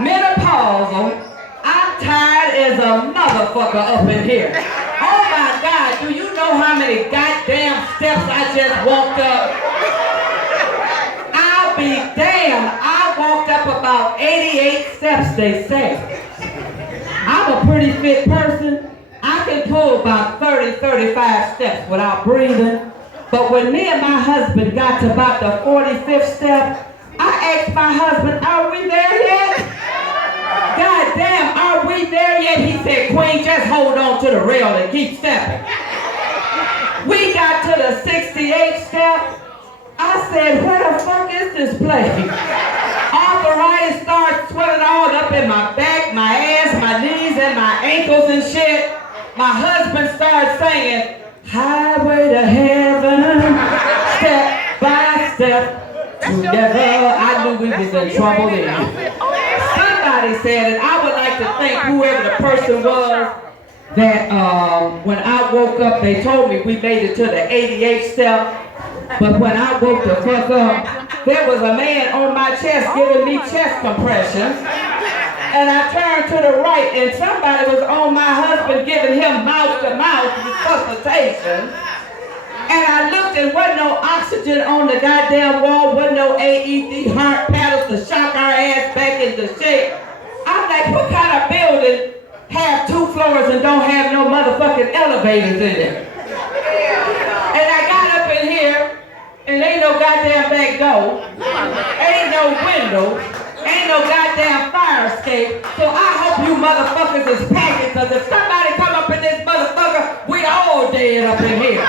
Menopause. I'm tired as a motherfucker up in here. Oh my God, do you know how many goddamn steps I just walked up? I'll be damned. I walked up about 88 steps, they say. I'm a pretty fit person. I can pull about 30, 35 steps without breathing. But when me and my husband got to about the 45th step, I asked my husband, are we there yet? God damn, are we there yet? He said, Queen, just hold on to the rail and keep stepping. We got to the 68th step. I said, where the fuck is this place? Arthritis started swelling all up in my back, my ass, my knees, and my ankles and shit. My husband started singing, Highway to Heaven, step by step, together. I knew we was in trouble then. Somebody said it. I would like to thank whoever the person was that when I woke up, they told me we made it to the 88th step. But when I woke the fuck up, there was a man on my chest giving me chest compressions. And I turned to the right and somebody was on my husband giving him mouth-to-mouth resuscitation. And I looked and wasn't no oxygen on the goddamn wall, wasn't no AED heart paddles to shock our ass back into shape. I'm like, what kind of building have 2 floors and don't have no motherfucking elevators in it? And I got up in here and ain't no goddamn back door, ain't no window, ain't no goddamn fire escape. So I hope you motherfuckers is packing, because if somebody come up in this motherfucker, we all dead up in here.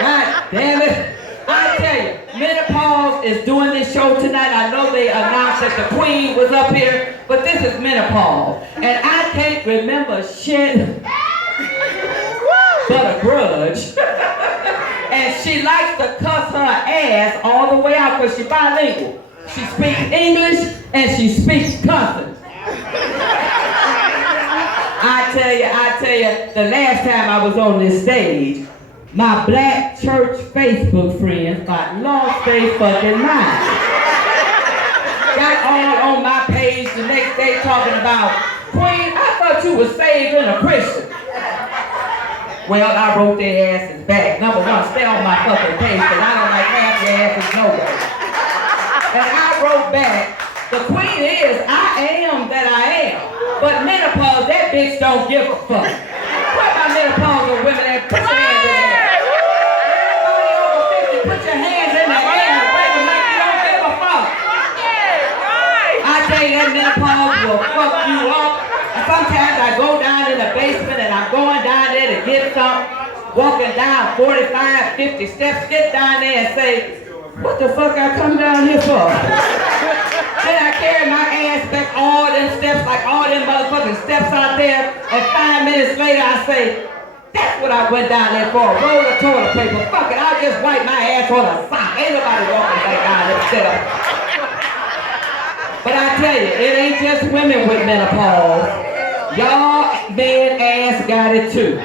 God damn it. I tell you, Menopause is doing this show tonight. I know they announced that the Queen was up here, but this is Menopause. And I can't remember shit but a grudge. And she likes to cuss her ass all the way out because she's bilingual. She speaks English and she speaks cussing. I tell you, the last time I was on this stage, my black church Facebook friends got lost their fucking mind. Got all on my page the next day talking about, Queen, I thought you were saved and a Christian. Well, I wrote their asses back. Number one, stay on my fucking page because I don't like half your asses no way. And I wrote back, the Queen is, I am that I am. But Menopause, that bitch don't give a fuck. Where my menopausal women at? Put your hands in the air. Everybody over 50, put your hands in the air and wave them like you don't give a fuck. I tell you, that menopause will fuck you up. Sometimes I go down in the basement and I'm going down there to get something, walking down 45, 50 steps, get down there and say, what the fuck I come down here for? Then I carry my ass back all them steps, like all them motherfucking steps out there, and 5 minutes later I say, that's what I went down there for, a roll of toilet paper. Fuck it, I'll just wipe my ass on a sock. Ain't nobody walking back down there to sit up. But I tell you, it ain't just women with menopause. Y'all man ass got it too.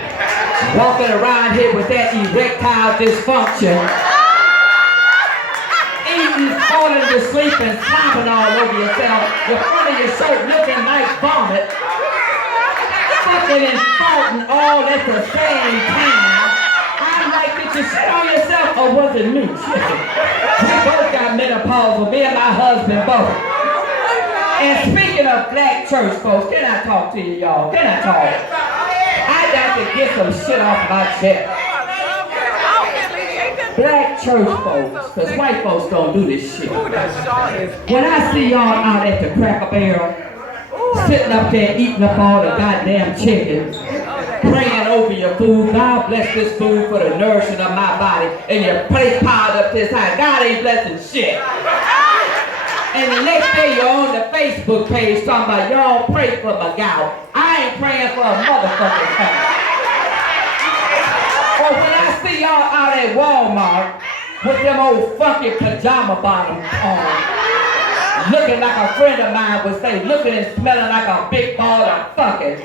Walking around here with that erectile dysfunction. Eating, falling to sleep and slopping all over yourself. The front of your shirt looking like vomit. Fucking and farting all at the same time. I'm like, did you shit on yourself or was it me? We both got menopause, but me and my husband both. And speaking of black church folks, can I talk to you, y'all? Can I talk? I got to get some shit off my chest. Black church folks, because white folks don't do this shit. When I see y'all out at the Cracker Barrel, sitting up there eating up all the goddamn chicken, praying over your food, God bless this food for the nourishment of my body, and your plate piled up this high, God ain't blessing shit. And the next day you're on the Facebook page talking about y'all pray for my gout. I ain't praying for a motherfucking thing. Or when I see y'all out at Walmart with them old funky pajama bottoms on, looking like a friend of mine would say, looking and smelling like a big ball of fucking.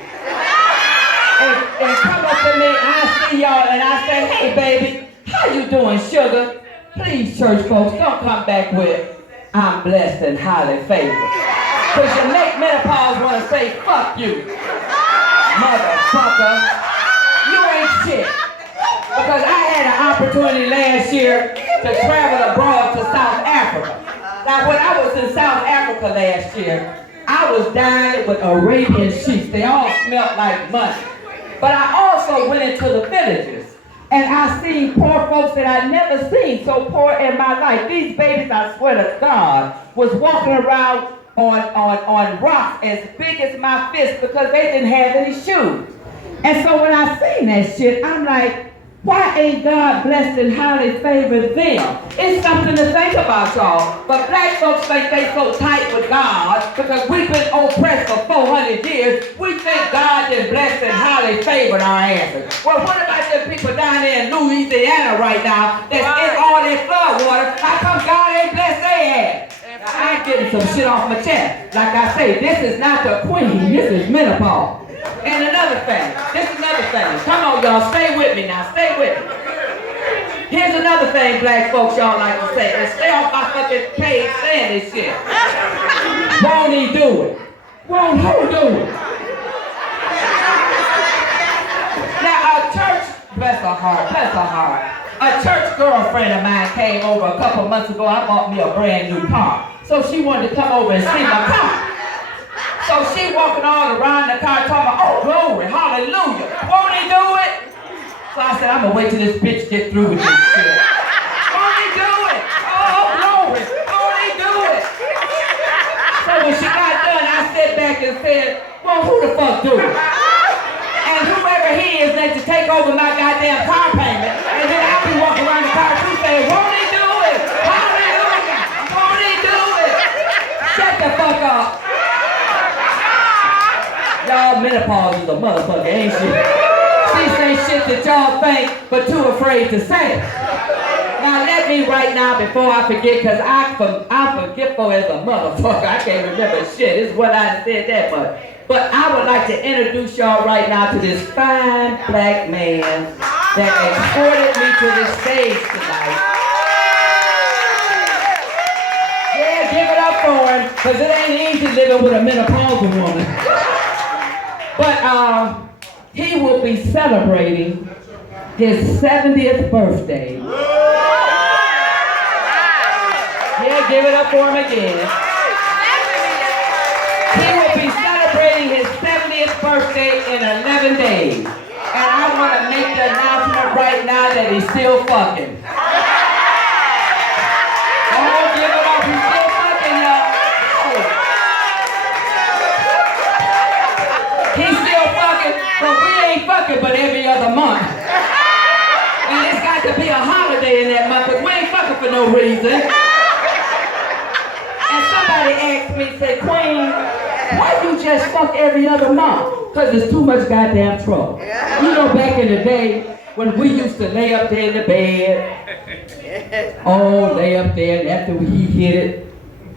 And come up to me, I see y'all and I say, hey baby, how you doing, sugar? Please, church folks, don't come back with, I'm blessed and highly favored. Because you make menopause want to say, fuck you. Motherfucker. You ain't shit. Because I had an opportunity last year to travel abroad to South Africa. Now, when I was in South Africa last year, I was dying with Arabian sheets. They all smelled like money. But I also went into the villages. And I seen poor folks that I'd never seen so poor in my life. These babies, I swear to God, was walking around on rocks as big as my fist because they didn't have any shoes. And so when I seen that shit, I'm like, why ain't God blessed and highly favored them? It's something to think about, y'all. But black folks think they so tight with God because we've been oppressed for 400 years. We think God is blessed and highly favored our asses. Well, what about the people down there in Louisiana right now that's in all that flood water? How come God ain't blessed their ass? I'm getting some shit off my chest. Like I say, this is not the queen, this is menopause. And another thing, come on y'all, stay with me now, stay with me. Here's another thing black folks y'all like to say, and stay off my fucking page saying this shit. Won't he do it? Won't who do it? Now a church, bless her heart, a church girlfriend of mine came over a couple months ago. I bought me a brand new car. So she wanted to come over and see my car. So she walking all around the car talking about, oh glory, hallelujah, won't he do it? So I said, I'm gonna wait till this bitch get through with this shit. Won't he do it? Oh glory, won't he do it? So when she got done, I sat back and said, well, who the fuck do it? And whoever he is needs to take over my goddamn car payment, and then I'll be walking around the car too saying, won't he do it? Hallelujah, won't he do it? Shut the fuck up. Y'all menopause is a motherfucker, ain't she? She say shit that y'all think, but too afraid to say. Now let me right now, before I forget, because I'm forgetful as a motherfucker. I can't remember shit. This is what I said that much. But I would like to introduce y'all right now to this fine black man that escorted me to the stage tonight. Yeah, give it up for him, because it ain't easy living with a menopausal woman. But he will be celebrating his 70th birthday. Yeah, give it up for him again. He will be celebrating his 70th birthday in 11 days. And I want to make the announcement right now that he's still fucking. Oh, give it up, he's still fucking, y'all. He's still fucking, but we ain't fucking but every other month. And it's got to be a holiday in that month, but we ain't fucking for no reason. And somebody asked me, said, Queen, why you just fuck every other month? Because it's too much goddamn trouble. You know, back in the day, when we used to lay up there in the bed, lay up there, and after he hit it,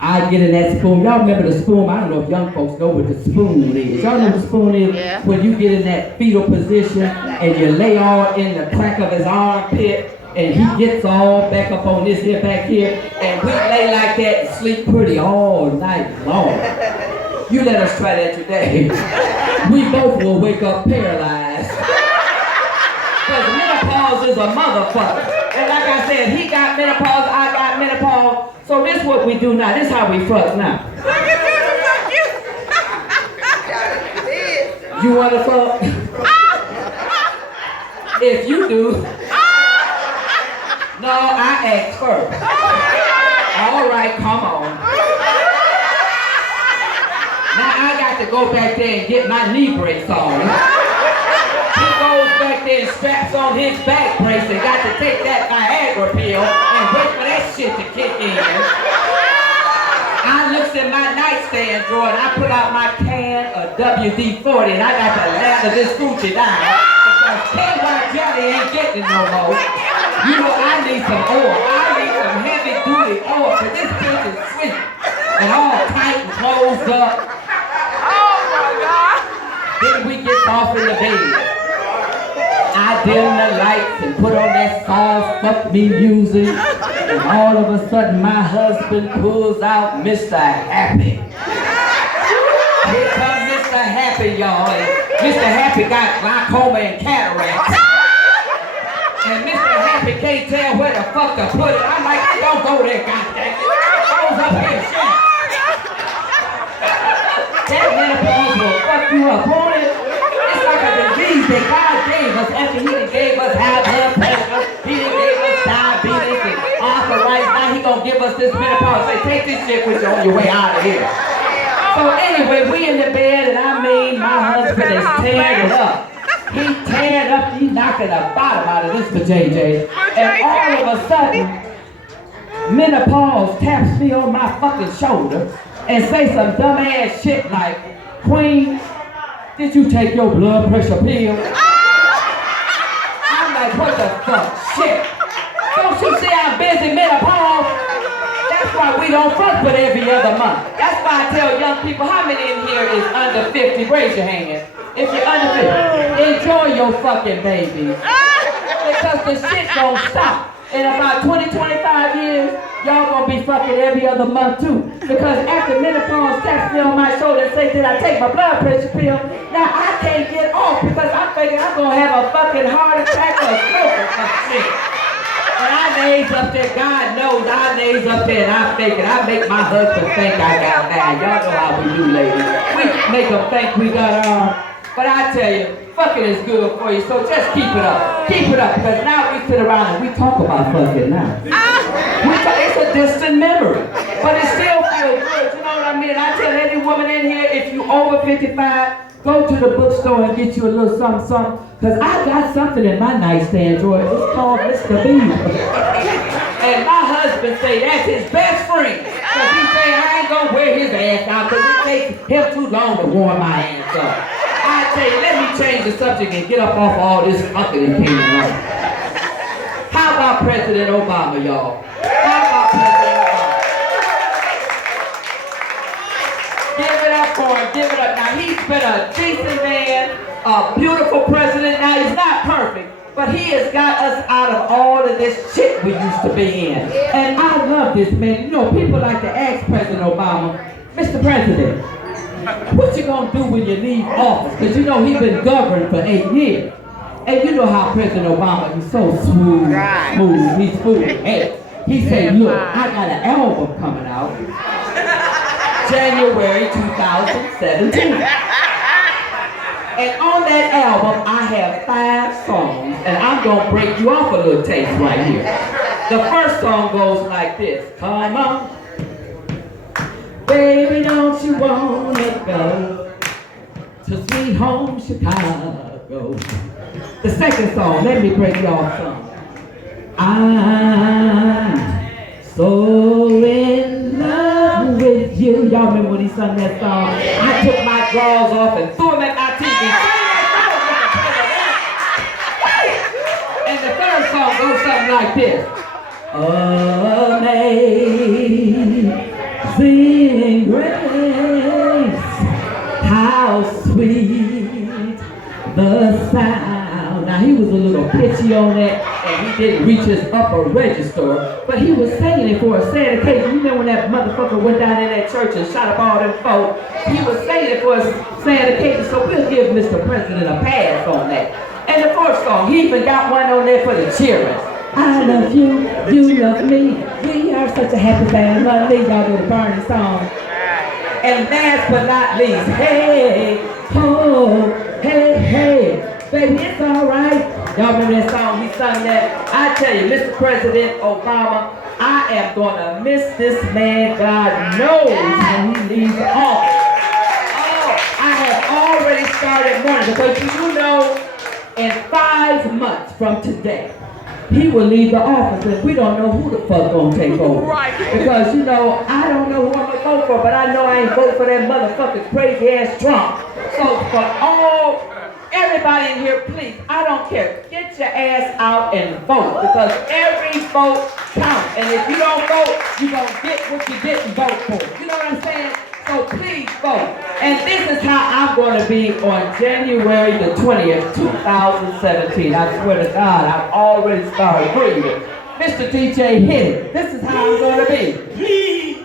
I'd get in that spoon. Y'all remember the spoon? I don't know if young folks know what the spoon is. Y'all know what the spoon is? Yeah. When you get in that fetal position and you lay all in the crack of his armpit and he gets all back up on this here back here and we lay like that and sleep pretty all night long. You let us try that today. We both will wake up paralyzed. Because menopause is a motherfucker. And like I said, he got menopause, I got menopause. So this is what we do now. This is how we fuck now. You want to fuck? If you do. No, I ask first. All right, come on. Now I got to go back there and get my knee brace on. He goes back there and straps on his back brace and got to take that Viagra pill and wait for that shit to kick in. I looks in my nightstand drawer and I put out my can of WD-40 and I got to lather this Gucci down because KY jelly ain't getting no more. You know, I need some oil. I need some heavy duty oil, but this bitch is sweet and all tight and closed up. Oh my God. Then we get off in the bed. I dim the lights and put on that soft fuck me music, and all of a sudden my husband pulls out Mr. Happy. Happy, y'all. And Mr. Happy got glaucoma and cataracts. And Mr. Happy can't tell where the fuck to put it. I'm like, don't go there, goddamn it. Goes up here, shit. That menopause will fuck you up, won't it? It's like a disease that God gave us after He done gave us high blood pressure, He done gave us diabetes and arthritis. Now He gonna give us this menopause. Say, take this shit with you on your way out of here. So anyway, we in the bed, and I mean, my husband is tearing it up. He tearing up, he knocking the bottom out of this for JJ. And all of a sudden, menopause taps me on my fucking shoulder and say some dumb ass shit like, Queen, did you take your blood pressure pill? I'm like, what the fuck? Shit. Don't you see I'm busy menopause? That's why we don't fuck with every other month. That's why I tell young people, how many in here is under 50? Raise your hand. If you're under 50, enjoy your fucking babies. Because the shit don't stop. In about 20, 25 years, y'all gonna be fucking every other month too. Because after menopause taps me on my shoulder and say, did I take my blood pressure pill? Now I can't get off because I'm thinking I'm gonna have a fucking heart attack or a stroke or some shit. And I lays up there, God knows I lays up there and I fake it. I make my husband think I got that. Y'all know how we do, ladies. We make them think we got our. But I tell you, fucking is good for you, so just keep it up. Keep it up, because now we sit around and we talk about fucking now. It's a distant memory, but it still feels good, you know what I mean? I tell any woman in here, if you over 55, go to the bookstore and get you a little something, because I got something in my nightstand drawer. It's called Mr. B. And my husband say that's his best friend, because he say I ain't gonna wear his ass out, because it takes him too long to warm my ass up. I tell you, let me change the subject and get up off all this fucking opinion. How about President Obama, y'all? How about President Obama? Give it up for him, give it up. Now, he's been a decent man, a beautiful president. Now, he's not perfect, but he has got us out of all of this shit we used to be in. And I love this man. You know, people like to ask President Obama, Mr. President, what you gonna do when you leave office? Because you know he's been governed for 8 years. And you know how President Obama, he's so smooth, he's smooth. Hey, he said, look, I got an album coming out January 2017. And on that album, I have 5 songs, and I'm gonna break you off a little taste right here. The first song goes like this. Come on. Baby, don't you wanna go to sweet home Chicago? The second song, let me break you off some. I'm so in love with you. Y'all remember when he sung that song? I took my drawers off and threw them at my TV. And the third song goes something like this. Amazing grace, how sweet the sound. Now he was a little pitchy on that, and he didn't reach his upper register, but he was saying it for a sad occasion. You remember when that motherfucker went down in that church and shot up all them folk? He was saying it for a sad occasion, so we'll give Mr. President a pass on that. And the fourth song, he even got one on there for the children. I love you, you love me. We are such a happy family. Y'all do the burning song. And last but not least, hey, oh, hey, hey, baby, it's all right. Y'all remember that song? He sung that. I tell you, Mr. President Obama, I am gonna miss this man. God knows when he leaves office. Oh, I have already started mourning because you know, in 5 months from today, he will leave the office and we don't know who the fuck gonna take over. Right. Because you know, I don't know who I'm gonna vote for, but I know I ain't vote for that motherfucking crazy ass Trump. So for everybody in here, please, I don't care. Get your ass out and vote because every vote counts. And if you don't vote, you're gonna get what you didn't vote for. You know what I'm saying? So please vote. And this is how I'm going to be on January the 20th, 2017. I swear to God, I've already started breathing. Mr. DJ, hit it. This is how I'm going to be. Please.